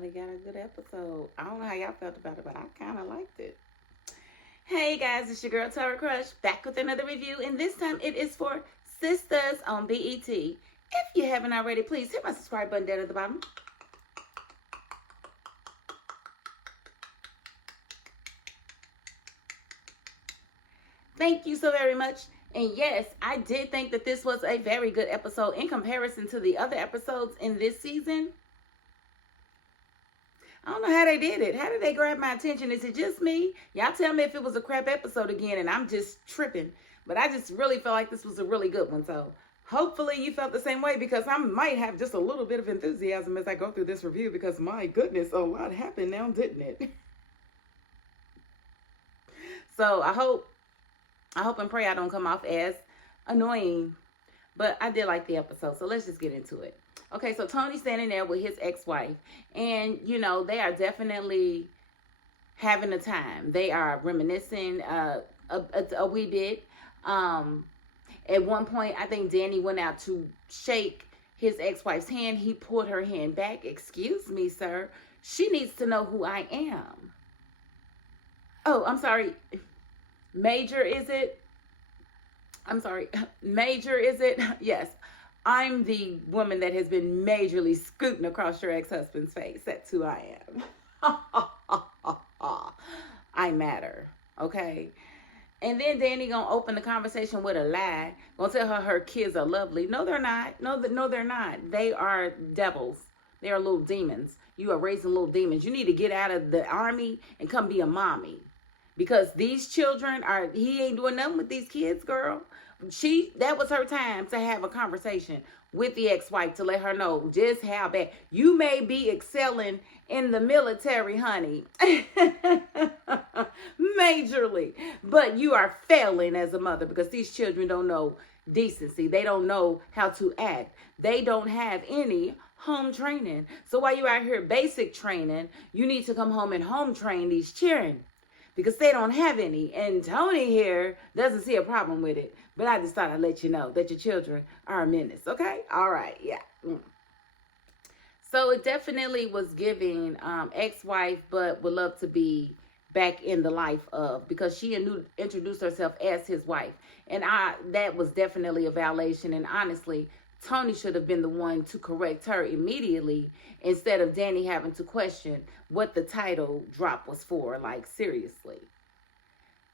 finally got a good episode. I don't know how y'all felt about it, but I kind of liked it. Hey guys, it's your girl Tara Crush back with another review, and this time it is for Sistas on BET. If you haven't already, please hit my subscribe button down at the bottom. Thank you so very much. And yes, I did think that this was a very good episode in comparison to the other episodes in this season. I don't know how they did it. How did they grab my attention? Is it just me? Y'all tell me if it was a crap episode again and I'm just tripping. But I just really felt like this was a really good one. So hopefully you felt the same way, because I might have just a little bit of enthusiasm as I go through this review, because my goodness, a lot happened now, didn't it? So I hope and pray I don't come off as annoying. But I did like the episode. So let's just get into it. Okay, so Tony's standing there with his ex-wife, and, you know, they are definitely having a time. They are reminiscing a wee bit. At one point, I think Danny went out to shake his ex-wife's hand. He pulled her hand back. Excuse me, sir. She needs to know who I am. Oh, I'm sorry. Major, is it? I'm sorry. Major, is it? Yes. I'm the woman that has been majorly scooting across your ex-husband's face. That's who I am. I matter. Okay? And then Danny gonna open the conversation with a lie. Gonna tell her kids are lovely. No, they're not. No, they're not. They are devils. They are little demons. You are raising little demons. You need to get out of the army and come be a mommy. Because these children he ain't doing nothing with these kids, girl. That was her time to have a conversation with the ex-wife to let her know just how bad. You may be excelling in the military, honey. Majorly. But you are failing as a mother, because these children don't know decency. They don't know how to act. They don't have any home training. So while you're out here basic training, you need to come home and home train these children, because they don't have any. And Tony here doesn't see a problem with it. But I just thought I'd let you know that your children are a menace. Okay? All right. Yeah. So it definitely was giving ex-wife, but would love to be back in the life of, because she introduced herself as his wife. And that was definitely a violation. And honestly, Tony should have been the one to correct her immediately, instead of Danny having to question what the title drop was for. Like, seriously.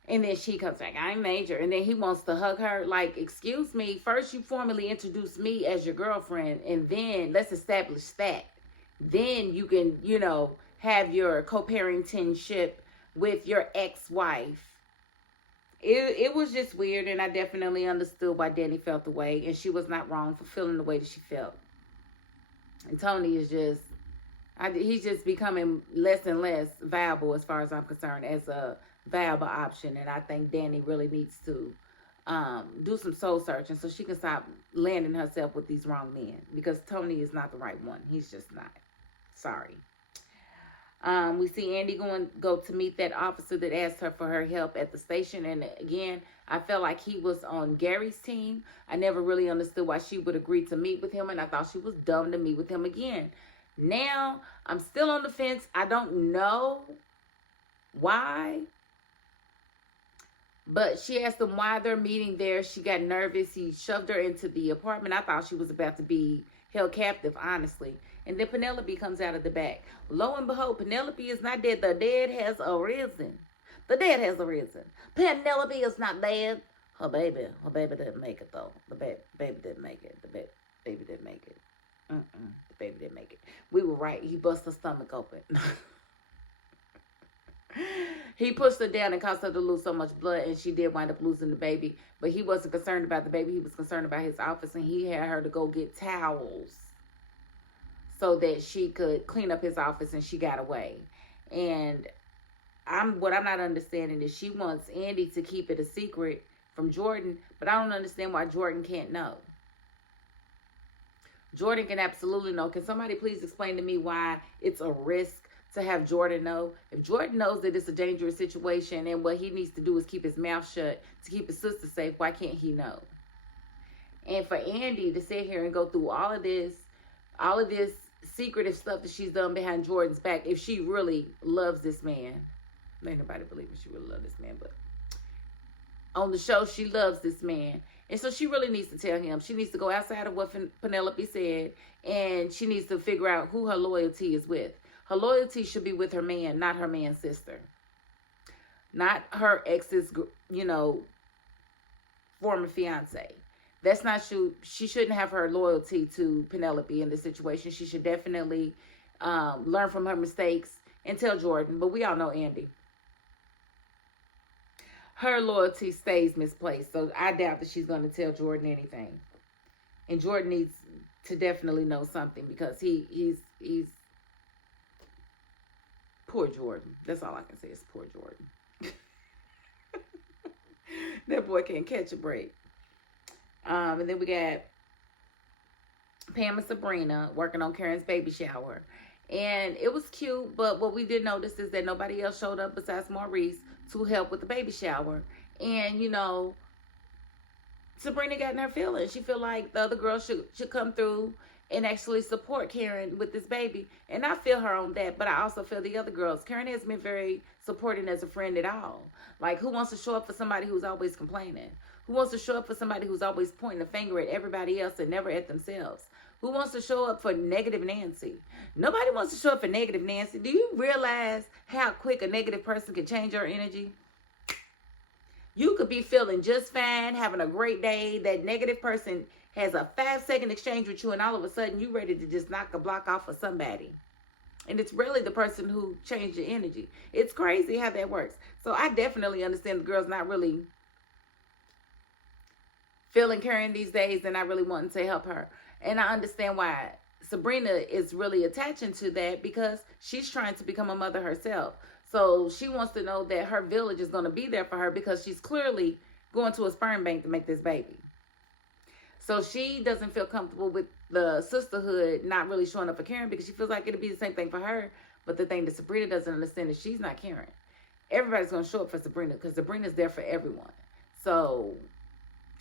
And then she comes back, I'm Major. And then he wants to hug her. Like, excuse me, first you formally introduced me as your girlfriend, and then let's establish that. Then you can, you know, have your co-parentingship with your ex-wife. It was just weird, and I definitely understood why Danny felt the way, and she was not wrong for feeling the way that she felt. And Tony is just, he's just becoming less and less viable, as far as I'm concerned, as a viable option. And I think Danny really needs to do some soul searching so she can stop landing herself with these wrong men, because Tony is not the right one. He's just not. Sorry. We see Andy go to meet that officer that asked her for her help at the station. And again, I felt like he was on Gary's team. I never really understood why she would agree to meet with him, and I thought she was dumb to meet with him again. Now, I'm still on the fence. I don't know why. But she asked him why they're meeting there. She got nervous. He shoved her into the apartment. I thought she was about to be held captive, honestly. And then Penelope comes out of the back. Lo and behold, Penelope is not dead. The dead has arisen. The dead has arisen. Penelope is not dead. Her baby didn't make it, though. The baby didn't make it. The baby didn't make it. The baby didn't make it. We were right. He bust her stomach open. He pushed her down and caused her to lose so much blood, and she did wind up losing the baby. But he wasn't concerned about the baby. He was concerned about his office, and he had her to go get towels so that she could clean up his office, and she got away. And what I'm not understanding is she wants Andy to keep it a secret from Jordan, but I don't understand why Jordan can't know. Jordan can absolutely know. Can somebody please explain to me why it's a risk to have Jordan know? If Jordan knows that it's a dangerous situation and what he needs to do is keep his mouth shut to keep his sister safe, why can't he know? And for Andy to sit here and go through all of this secretive stuff that she's done behind Jordan's back, if she really loves this man. Ain't nobody believing she really loves this man, but on the show, she loves this man. And so she really needs to tell him. She needs to go outside of what Penelope said, and she needs to figure out who her loyalty is with. Her loyalty should be with her man, not her man's sister. Not her ex's, former fiance. That's not true. She shouldn't have her loyalty to Penelope in this situation. She should definitely learn from her mistakes and tell Jordan. But we all know Andy. Her loyalty stays misplaced. So I doubt that she's going to tell Jordan anything. And Jordan needs to definitely know something, because he's poor Jordan. That's all I can say is poor Jordan. That boy can't catch a break. And then we got Pam and Sabrina working on Karen's baby shower. And it was cute, but what we did notice is that nobody else showed up besides Maurice to help with the baby shower. And, Sabrina got in her feelings. She feel like the other girls should come through and actually support Karen with this baby. And I feel her on that, but I also feel the other girls. Karen has been very supporting as a friend at all. Like, who wants to show up for somebody who's always complaining? Who wants to show up for somebody who's always pointing a finger at everybody else and never at themselves? Who wants to show up for negative Nancy? Nobody wants to show up for negative Nancy. Do you realize how quick a negative person can change your energy? You could be feeling just fine, having a great day. That negative person has a 5-second exchange with you, and all of a sudden you ready to just knock a block off of somebody. And it's really the person who changed your energy. It's crazy how that works. So I definitely understand the girl's not really feeling Karen these days and not really wanting to help her. And I understand why Sabrina is really attaching to that, because she's trying to become a mother herself. So she wants to know that her village is going to be there for her, because she's clearly going to a sperm bank to make this baby. So she doesn't feel comfortable with the sisterhood not really showing up for Karen, because she feels like it'll be the same thing for her. But the thing that Sabrina doesn't understand is she's not Karen. Everybody's going to show up for Sabrina, because Sabrina's there for everyone. So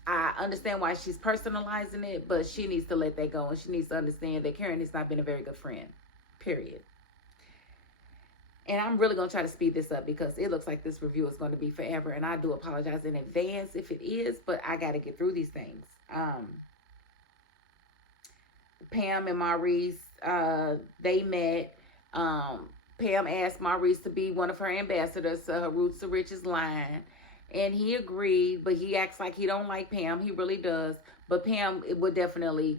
I understand why she's personalizing it, but she needs to let that go. And she needs to understand that Karen has not been a very good friend. Period. And I'm really going to try to speed this up, because it looks like this review is going to be forever. And I do apologize in advance if it is, but I got to get through these things. Pam and Maurice, they met. Pam asked Maurice to be one of her ambassadors to her Roots to Riches line. And he agreed, but he acts like he don't like Pam. He really does. But Pam would definitely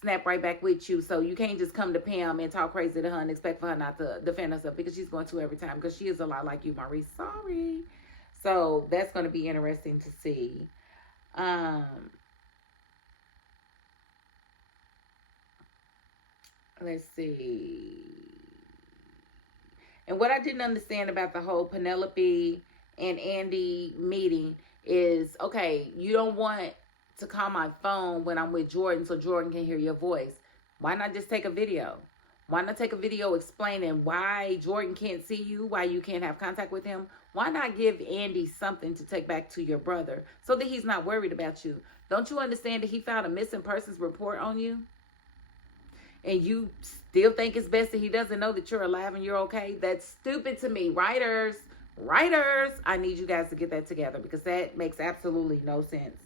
snap right back with you. So you can't just come to Pam and talk crazy to her and expect for her not to defend herself, because she's going to every time, because she is a lot like you, Maurice. Sorry. So that's going to be interesting to see. Let's see. And what I didn't understand about the whole Penelope and Andy meeting is, okay, you don't want to call my phone when I'm with Jordan so Jordan can hear your voice. Why not just take a video? Why not take a video explaining why Jordan can't see you, why you can't have contact with him? Why not give Andy something to take back to your brother so that he's not worried about you? Don't you understand that he filed a missing persons report on you? And you still think it's best that he doesn't know that you're alive and you're okay? That's stupid to me. Writers, I need you guys to get that together, because that makes absolutely no sense.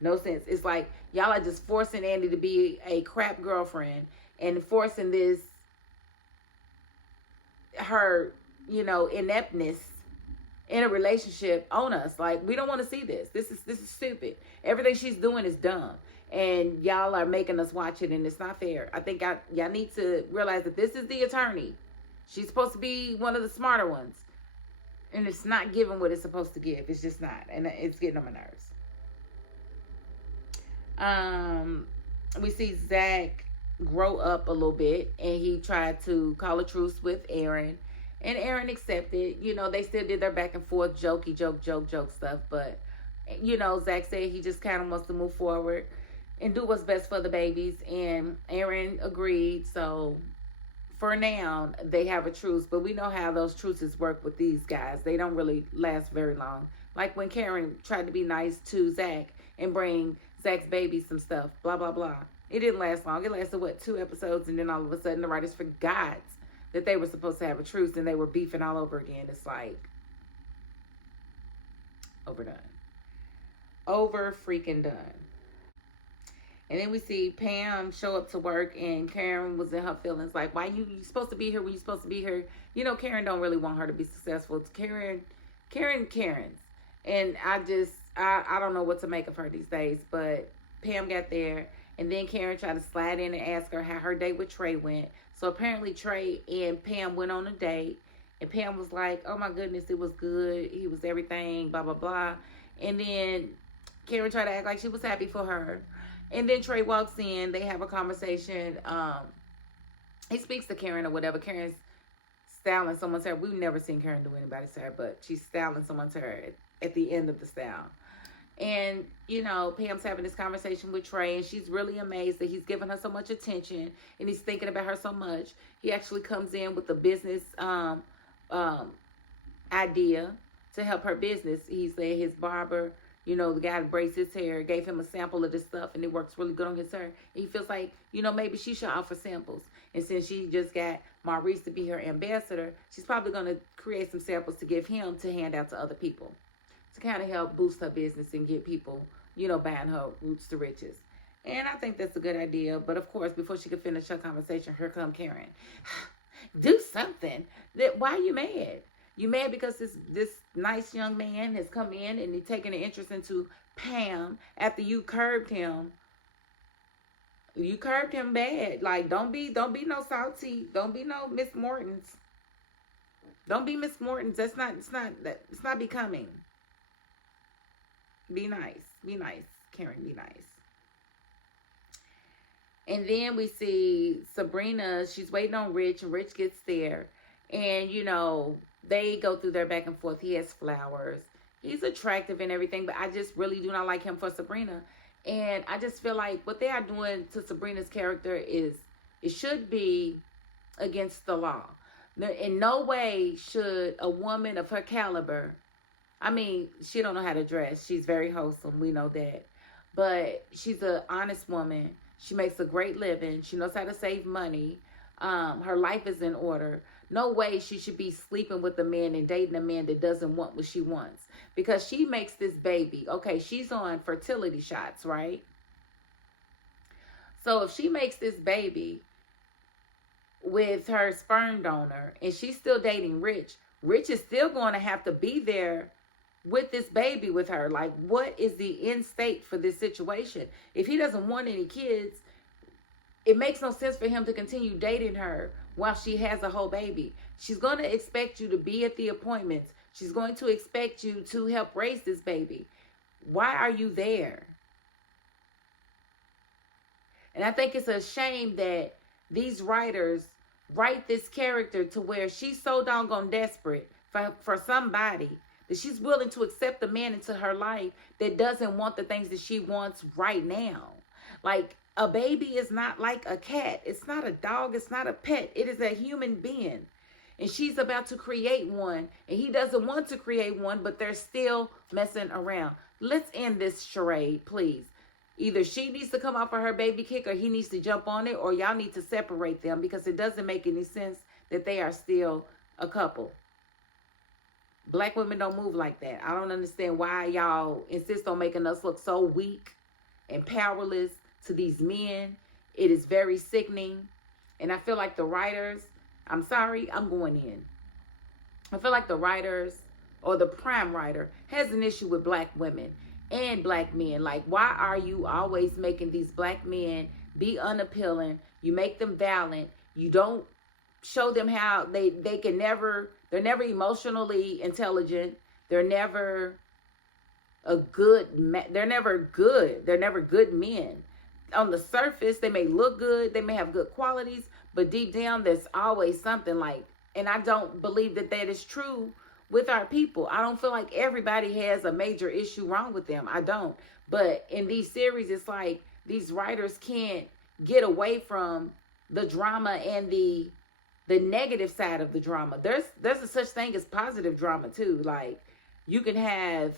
No sense. It's like y'all are just forcing Andy to be a crap girlfriend and forcing this, her, ineptness in a relationship on us. Like, we don't want to see this. This is stupid. Everything she's doing is dumb. And y'all are making us watch it, and it's not fair. I think y'all need to realize that this is the attorney. She's supposed to be one of the smarter ones. And it's not giving what it's supposed to give. It's just not. And it's getting on my nerves. We see Zach grow up a little bit, and he tried to call a truce with Aaron. And Aaron accepted. They still did their back and forth joke stuff. But, Zach said he just kind of wants to move forward and do what's best for the babies. And Aaron agreed. So for now, they have a truce. But we know how those truces work with these guys. They don't really last very long. Like when Karen tried to be nice to Zach and bring Zach's baby some stuff. Blah, blah, blah. It didn't last long. It lasted, what, 2 episodes, and then all of a sudden the writers forgot that they were supposed to have a truce, and they were beefing all over again. It's like, overdone. Over freaking done. And then we see Pam show up to work, and Karen was in her feelings like, why you supposed to be here when you supposed to be here? You know, Karen don't really want her to be successful. It's Karen's. And I don't know what to make of her these days, but Pam got there, and then Karen tried to slide in and ask her how her date with Trey went. So apparently Trey and Pam went on a date, and Pam was like, oh my goodness, it was good. He was everything, blah, blah, blah. And then Karen tried to act like she was happy for her. And then Trey walks in. They have a conversation. He speaks to Karen or whatever. Karen's styling someone's hair. We've never seen Karen do anybody's hair, but she's styling someone's hair at the end of the style. And, you know, Pam's having this conversation with Trey, and she's really amazed that he's giving her so much attention, and he's thinking about her so much. He actually comes in with a business idea to help her business. He said his barber, you know, the guy that braids his hair, gave him a sample of this stuff, and it works really good on his hair. And he feels like, you know, maybe she should offer samples. And since she just got Maurice to be her ambassador, she's probably going to create some samples to give him to hand out to other people, to kind of help boost her business and get people, you know, buying her roots to riches. And I think that's a good idea. But of course, before she could finish her conversation, here come Karen. Do something. Why are you mad? You mad because this nice young man has come in and he's taking an interest into Pam after you curbed him. You curbed him bad. Like, don't be no salty. Don't be no Miss Mortons. Don't be Miss Mortons. It's not becoming. Be nice. Be nice. Karen, be nice. And then we see Sabrina. She's waiting on Rich, and Rich gets there. And, you know, they go through their back and forth. He has flowers. He's attractive and everything, but I just really do not like him for Sabrina. And I just feel like what they are doing to Sabrina's character is, it should be against the law. In no way should a woman of her caliber, I mean, she don't know how to dress. She's very wholesome. We know that. But she's an honest woman. She makes a great living. She knows how to save money. Her life is in order. No way she should be sleeping with a man and dating a man that doesn't want what she wants. Because she makes this baby. Okay, she's on fertility shots, right? So if she makes this baby with her sperm donor and she's still dating Rich, Rich is still going to have to be there with this baby with her. Like, what is the end state for this situation? If he doesn't want any kids, it makes no sense for him to continue dating her while she has a whole baby. She's going to expect you to be at the appointments. She's going to expect you to help raise this baby. Why are you there? And I think it's a shame that these writers write this character to where she's so doggone desperate for somebody that she's willing to accept a man into her life that doesn't want the things that she wants right now. Like, a baby is not like a cat. It's not a dog. It's not a pet. It is a human being. And she's about to create one. And he doesn't want to create one, but they're still messing around. Let's end this charade, please. Either she needs to come off of her baby kick, or he needs to jump on it, or y'all need to separate them, because it doesn't make any sense that they are still a couple. Black women don't move like that. I don't understand why y'all insist on making us look so weak and powerless to these men. It is very sickening. And I feel like the writers, I'm sorry, I'm going in. I feel like the writers, or the prime writer, has an issue with black women and black men. Like, why are you always making these black men be unappealing? You make them valiant. You don't show them how they're never emotionally intelligent. They're never good men. On the surface, they may look good, they may have good qualities, but deep down, there's always something like, and I don't believe that is true with our people. I don't feel like everybody has a major issue wrong with them. I don't. But in these series, it's like these writers can't get away from the drama and the negative side of the drama. There's a such thing as positive drama too. Like, you can have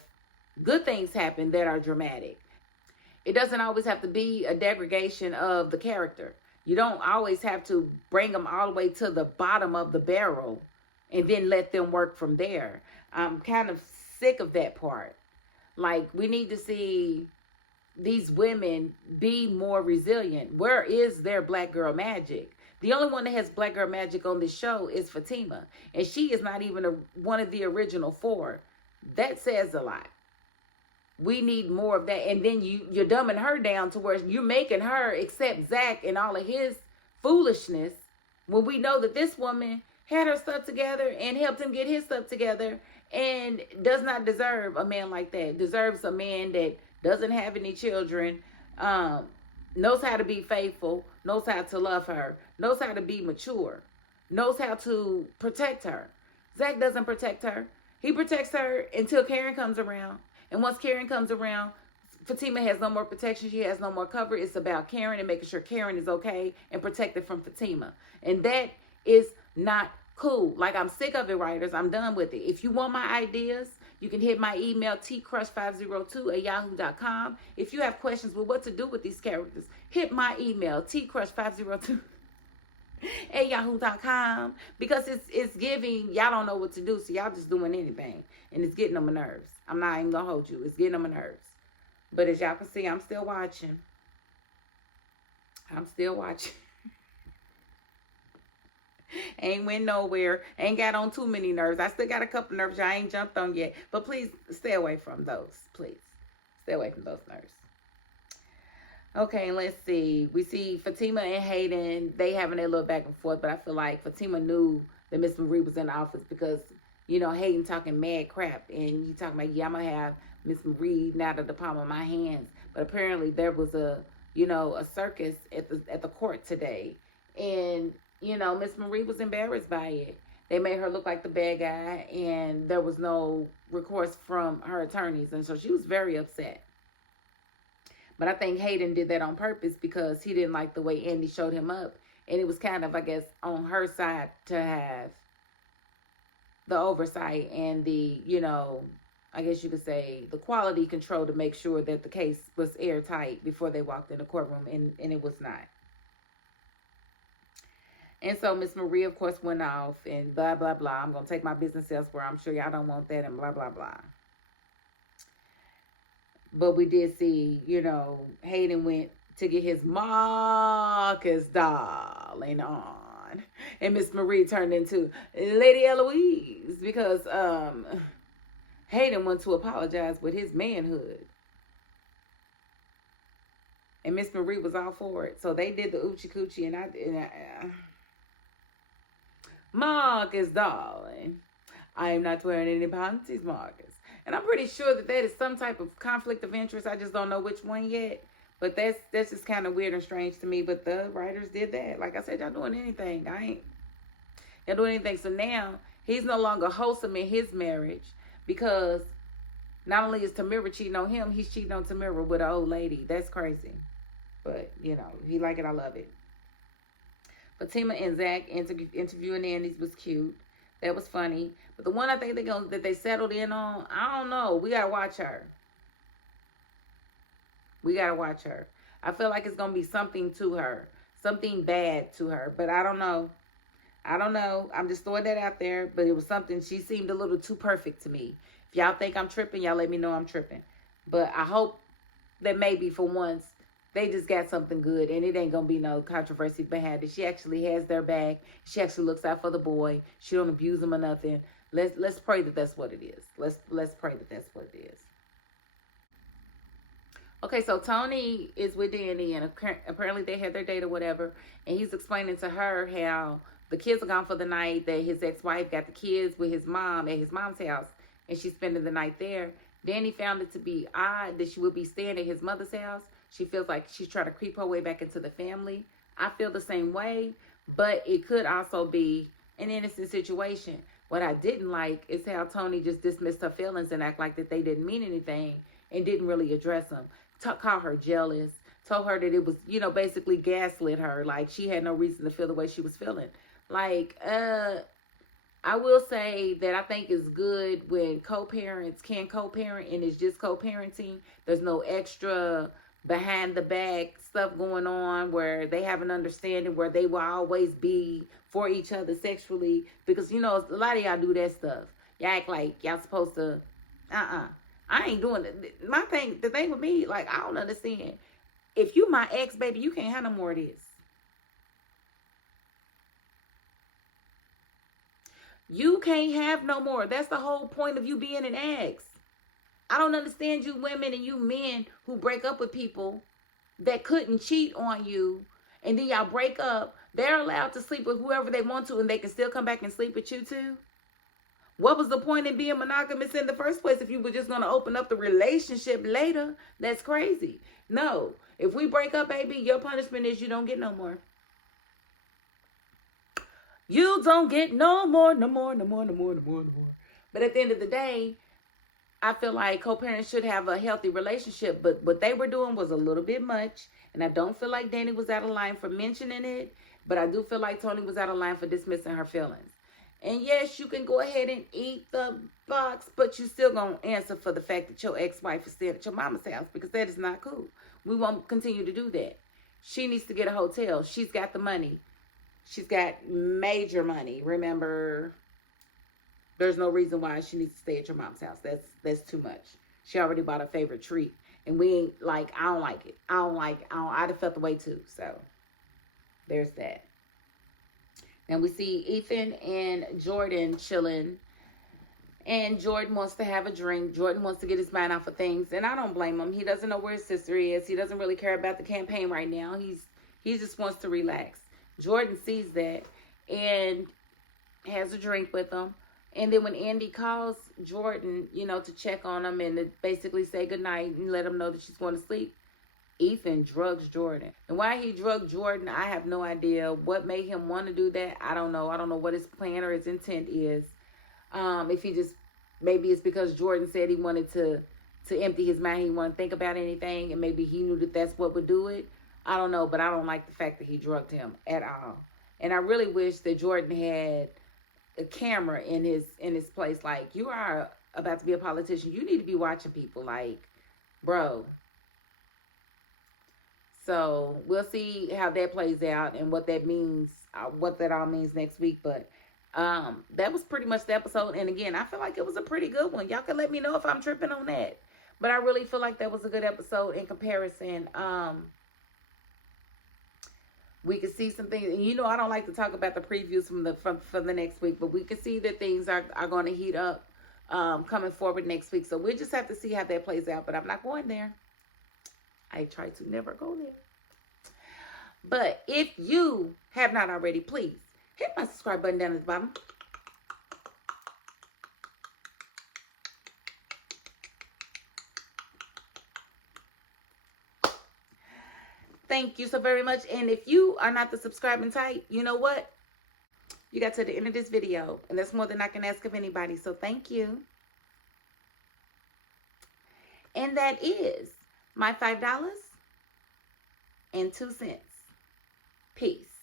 good things happen that are dramatic. it doesn't always have to be a degradation of the character. You don't always have to bring them all the way to the bottom of the barrel and then let them work from there. I'm kind of sick of that part. Like, we need to see these women be more resilient. Where is their black girl magic? The only one that has black girl magic on this show is Fatima. And she is not even one of the original four. That says a lot. We need more of that. And then you're dumbing her down to where you're making her accept Zach and all of his foolishness, when we know that this woman had her stuff together and helped him get his stuff together and does not deserve a man like that. Deserves a man that doesn't have any children, knows how to be faithful, knows how to love her, knows how to be mature, knows how to protect her. Zach doesn't protect her. He protects her until Karen comes around. And once Karen comes around, Fatima has no more protection. She has no more cover. It's about Karen and making sure Karen is okay and protected from Fatima. And that is not cool. Like, I'm sick of it, writers. I'm done with it. If you want my ideas, you can hit my email, tcrush502@yahoo.com. If you have questions with what to do with these characters, hit my email, tcrush502@yahoo.com. Because it's giving, y'all don't know what to do, so y'all just doing anything. And it's getting on my nerves. I'm not even going to hold you. It's getting on my nerves. But as y'all can see, I'm still watching. I'm still watching. Ain't went nowhere. Ain't got on too many nerves. I still got a couple nerves I ain't jumped on yet. But please stay away from those. Please. Stay away from those nerves. Okay, let's see. We see Fatima and Hayden. They having a little back and forth. But I feel like Fatima knew that Miss Marie was in the office because, you know, Hayden talking mad crap. And he talking about, yeah, I'm going to have Miss Marie now to the palm of my hands. But apparently there was a circus at the court today. And, you know, Miss Marie was embarrassed by it. They made her look like the bad guy, and there was no recourse from her attorneys. And so she was very upset. But I think Hayden did that on purpose because he didn't like the way Andy showed him up. And it was kind of, I guess, on her side to have the oversight and the, you know, I guess you could say the quality control to make sure that the case was airtight before they walked in the courtroom, and it was not. And so Miss Marie, of course, went off and blah, blah, blah. I'm going to take my business elsewhere. I'm sure y'all don't want that and blah, blah, blah. But we did see, you know, Hayden went to get his Marcus darling on. And Miss Marie turned into Lady Eloise because Hayden went to apologize with his manhood. And Miss Marie was all for it. So they did the oochie coochie and I Marcus, darling, I am not wearing any panties, Marcus. And I'm pretty sure that is some type of conflict of interest. I just don't know which one yet. But that's just kind of weird and strange to me. But the writers did that. Like I said, y'all doing anything. Y'all doing anything. So now he's no longer wholesome in his marriage because not only is Tamira cheating on him, he's cheating on Tamira with an old lady. That's crazy. But, you know, he like it. I love it. Fatima and Zach interviewing Andy's was cute. That was funny. But the one I think that they settled in on, I don't know. We got to watch her. We got to watch her. I feel like it's going to be something to her. Something bad to her. But I don't know. I'm just throwing that out there. But it was something. She seemed a little too perfect to me. If y'all think I'm tripping, y'all let me know I'm tripping. But I hope that maybe for once, they just got something good, and it ain't gonna be no controversy behind it. She actually has their back. She actually looks out for the boy. She don't abuse him or nothing. Let's pray that that's what it is. Let's pray that that's what it is. Okay, so Tony is with Danny, and apparently they had their date or whatever, and he's explaining to her how the kids are gone for the night, that his ex-wife got the kids with his mom at his mom's house, and she's spending the night there. Danny found it to be odd that she would be staying at his mother's house. She feels like she's trying to creep her way back into the family. I feel the same way, but it could also be an innocent situation. What I didn't like is how Tony just dismissed her feelings and act like that they didn't mean anything and didn't really address them. Called her jealous, told her that it was, you know, basically gaslit her. Like she had no reason to feel the way she was feeling. Like, I will say that I think it's good when co-parents can co-parent and it's just co-parenting. There's no extra behind the back stuff going on where they have an understanding where they will always be for each other sexually. Because, you know, a lot of y'all do that stuff. Y'all act like y'all supposed to, I ain't doing it. The thing with me, like, I don't understand. If you my ex, baby, you can't have no more of this. You can't have no more. That's the whole point of you being an ex. I don't understand you women and you men who break up with people that couldn't cheat on you, and then y'all break up. They're allowed to sleep with whoever they want to, and they can still come back and sleep with you too. What was the point in being monogamous in the first place if you were just going to open up the relationship later? That's crazy. No. If we break up, baby, your punishment is you don't get no more. You don't get no more. But at the end of the day, I feel like co-parents should have a healthy relationship. But what they were doing was a little bit much. And I don't feel like Danny was out of line for mentioning it. But I do feel like Toni was out of line for dismissing her feelings. And yes, you can go ahead and eat the box, but you still going to answer for the fact that your ex-wife is staying at your mama's house, because that is not cool. We won't continue to do that. She needs to get a hotel. She's got the money. She's got major money. Remember, there's no reason why she needs to stay at your mom's house. That's too much. She already bought her favorite treat. And we ain't, like, I don't like it. I'd have felt the way too. So, there's that. And we see Ethan and Jordan chilling. And Jordan wants to have a drink. Jordan wants to get his mind off of things. And I don't blame him. He doesn't know where his sister is. He doesn't really care about the campaign right now. He just wants to relax. Jordan sees that and has a drink with him. And then when Andy calls Jordan, you know, to check on him and to basically say goodnight and let him know that she's going to sleep, Ethan drugs Jordan. And why he drugged Jordan, I have no idea. What made him want to do that, I don't know. I don't know what his plan or his intent is. If he just, maybe it's because Jordan said he wanted to empty his mind. He wanted to think about anything. And maybe he knew that that's what would do it. I don't know. But I don't like the fact that he drugged him at all. And I really wish that Jordan had a camera in his place. Like, you are about to be a politician. You need to be watching people. Like, bro. So we'll see how that plays out and what that means, what that all means next week. But that was pretty much the episode. And again, I feel like it was a pretty good one. Y'all can let me know if I'm tripping on that. But I really feel like that was a good episode in comparison. We could see some things. And you know, I don't like to talk about the previews from the next week. But we can see that things are going to heat up coming forward next week. So we'll just have to see how that plays out. But I'm not going there. I try to never go there. But if you have not already, please hit my subscribe button down at the bottom. Thank you so very much. And if you are not the subscribing type, you know what? You got to the end of this video. And that's more than I can ask of anybody. So thank you. And that is my $5.02. Peace.